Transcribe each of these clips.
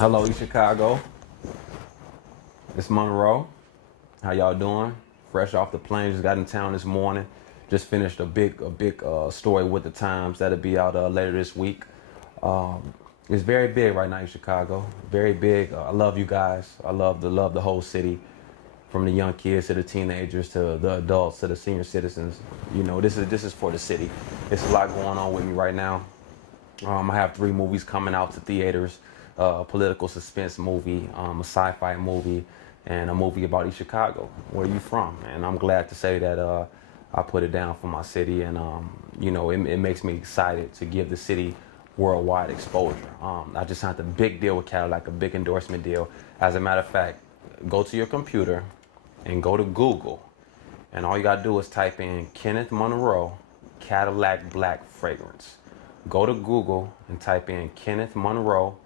Hello, East Chicago. It's Monroe. How y'all doing? Fresh off the plane, just got in town this morning. Just finished a big story with the Times that'll be out later this week. Um, it's very big right now in Chicago. Very big. I love you guys. I love the whole city, from the young kids to the teenagers to the adults to the senior citizens. You know, this is for the city. It's a lot going on with me right now. I have three movies coming out to theaters: a political suspense movie, a sci-fi movie, and a movie about East Chicago. Where you from? And I'm glad to say that I put it down for my city, and it makes me excited to give the city worldwide exposure. I just signed a big deal with Cadillac, a big endorsement deal. As a matter of fact, go to your computer and go to Google, and all you gotta do is type in Kenneth Monroe Cadillac Black Fragrance. Go to Google and type in Kenneth Monroe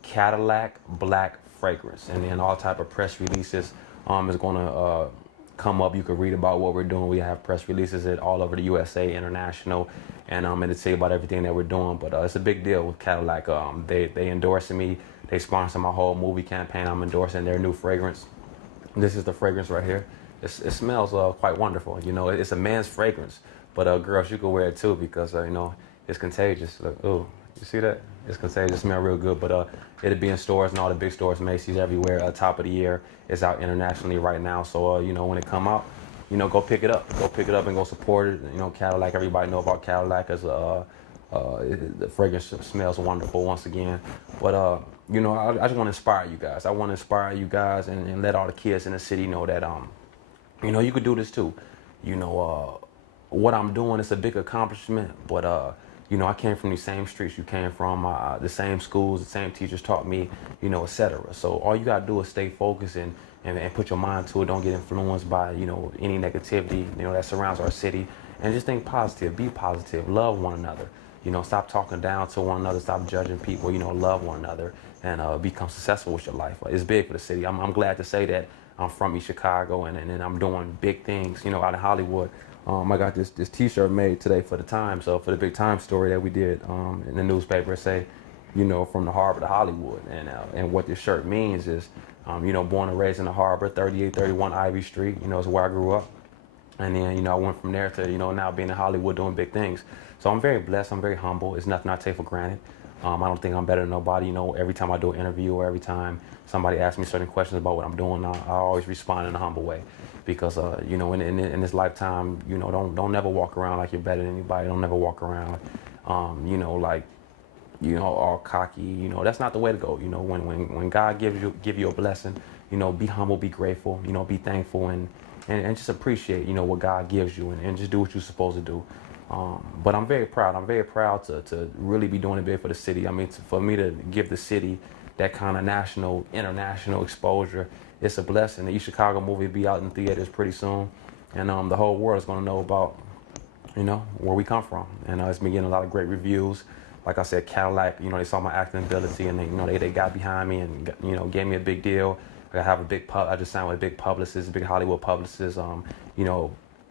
Cadillac Black Fragrance, and then all type of press releases is going to come up. You can read about what we're doing. We have press releases at all over the USA, international, and it'll tell you about everything that we're doing. But it's a big deal with Cadillac. They endorsing me. They sponsor my whole movie campaign. I'm endorsing their new fragrance. This is the fragrance right here. It smells quite wonderful. You know, it's a man's fragrance, but girls, you can wear it too because it's contagious. Look, ooh, you see that? It's contagious. It smells real good. But it'll be in stores and all the big stores, Macy's, everywhere. Top of the year. It's out internationally right now. So when it come out, go pick it up. Go pick it up and go support it. Cadillac. Everybody know about Cadillac as the fragrance smells wonderful once again. But I just want to inspire you guys. I want to inspire you guys and let all the kids in the city know that you could do this too. What I'm doing is a big accomplishment, but I came from these same streets you came from, the same schools, the same teachers taught me, etc. So all you gotta do is stay focused and put your mind to it. Don't get influenced by any negativity that surrounds our city, and just think positive, be positive, love one another. Stop talking down to one another, stop judging people. Love one another, and become successful with your life. It's big for the city. I'm glad to say that I'm from East Chicago, and I'm doing big things, out in Hollywood. I got this T-shirt made today for the Times, so for the big Times story that we did in the newspaper. Say, from the harbor to Hollywood, and what this shirt means is, born and raised in the harbor, 3831 Ivy Street. Is where I grew up, and then I went from there to now being in Hollywood doing big things. So I'm very blessed. I'm very humble. It's nothing I take for granted. I don't think I'm better than nobody. Every time I do an interview or every time somebody asks me certain questions about what I'm doing, I always respond in a humble way, because in this lifetime, don't never walk around like you're better than anybody. Don't never walk around, like all cocky. That's not the way to go. When God give you a blessing, be humble, be grateful, be thankful, and just appreciate what God gives you, and just do what you're supposed to do. But I'm very proud. I'm very proud to really be doing it big for the city. I mean, for me to give the city that kind of national, international exposure, it's a blessing. The East Chicago movie will be out in theaters pretty soon, and the whole world is going to know about, where we come from. And it's been getting a lot of great reviews. Like I said, Cadillac, they saw my acting ability, and they got behind me and gave me a big deal. I just signed with a big publicist, a big Hollywood publicist.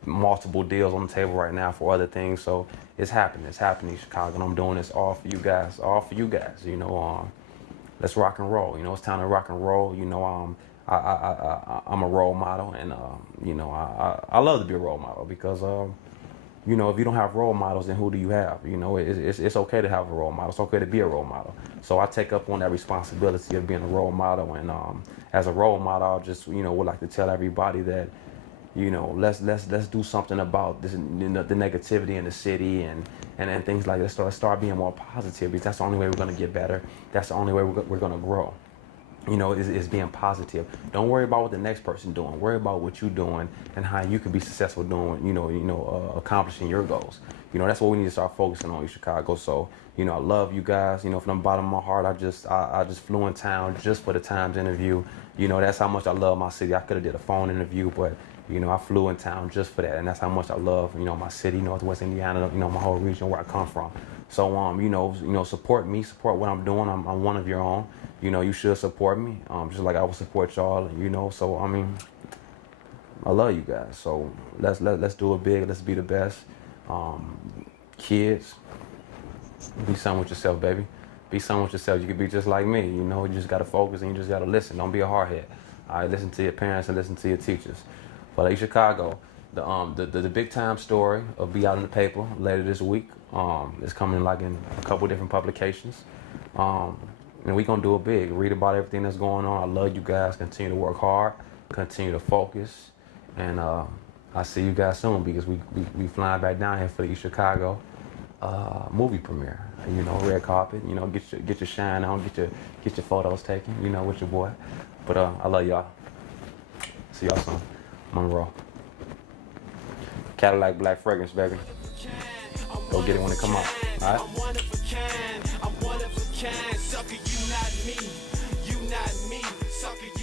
Multiple deals on the table right now for other things. So it's happening in Chicago, and I'm doing this all for you guys. Let's rock and roll. It's time to rock and roll. I'm a role model, and I love to be a role model, because if you don't have role models, then who do you have? It's okay to have a role model. It's okay to be a role model. So I take up on that responsibility of being a role model, and as a role model, I just would like to tell everybody that let's do something about this, the negativity in the city, and things like that. So let's start being more positive, because that's the only way we're going to get better. That's the only way we're going to grow. Is being positive. Don't worry about what the next person doing. Worry about what you're doing and how you can be successful doing, accomplishing your goals. That's what we need to start focusing on in Chicago. So, I love you guys. From the bottom of my heart, I just flew in town just for the Times interview. That's how much I love my city. I could have did a phone interview, but I flew in town just for that, and that's how much I love, my city, Northwest Indiana, my whole region where I come from. So, support me, support what I'm doing. I'm one of your own. You should support me, just like I will support y'all. So I mean, I love you guys. So let's do it big. Let's be the best. Kids, be something with yourself, baby. Be someone with yourself. You can be just like me. You know, you just gotta focus and you just gotta listen. Don't be a hardhead. All right, listen to your parents and listen to your teachers. But East Chicago, the big time story will be out in the paper later this week. It's coming like in a couple different publications. And we gonna do it big. Read about everything that's going on. I love you guys. Continue to work hard. Continue to focus. And I see you guys soon because we flying back down here for the East Chicago movie premiere. You know, red carpet. You know, get your shine on. Get your photos taken. You know, with your boy. But I love y'all. See y'all soon. Monroe Cadillac Black fragrance, baby. Go get it when it come out. All right. I'm one of a kind. I'm one of a kind. Sucker, you not me. You not me. Sucker, you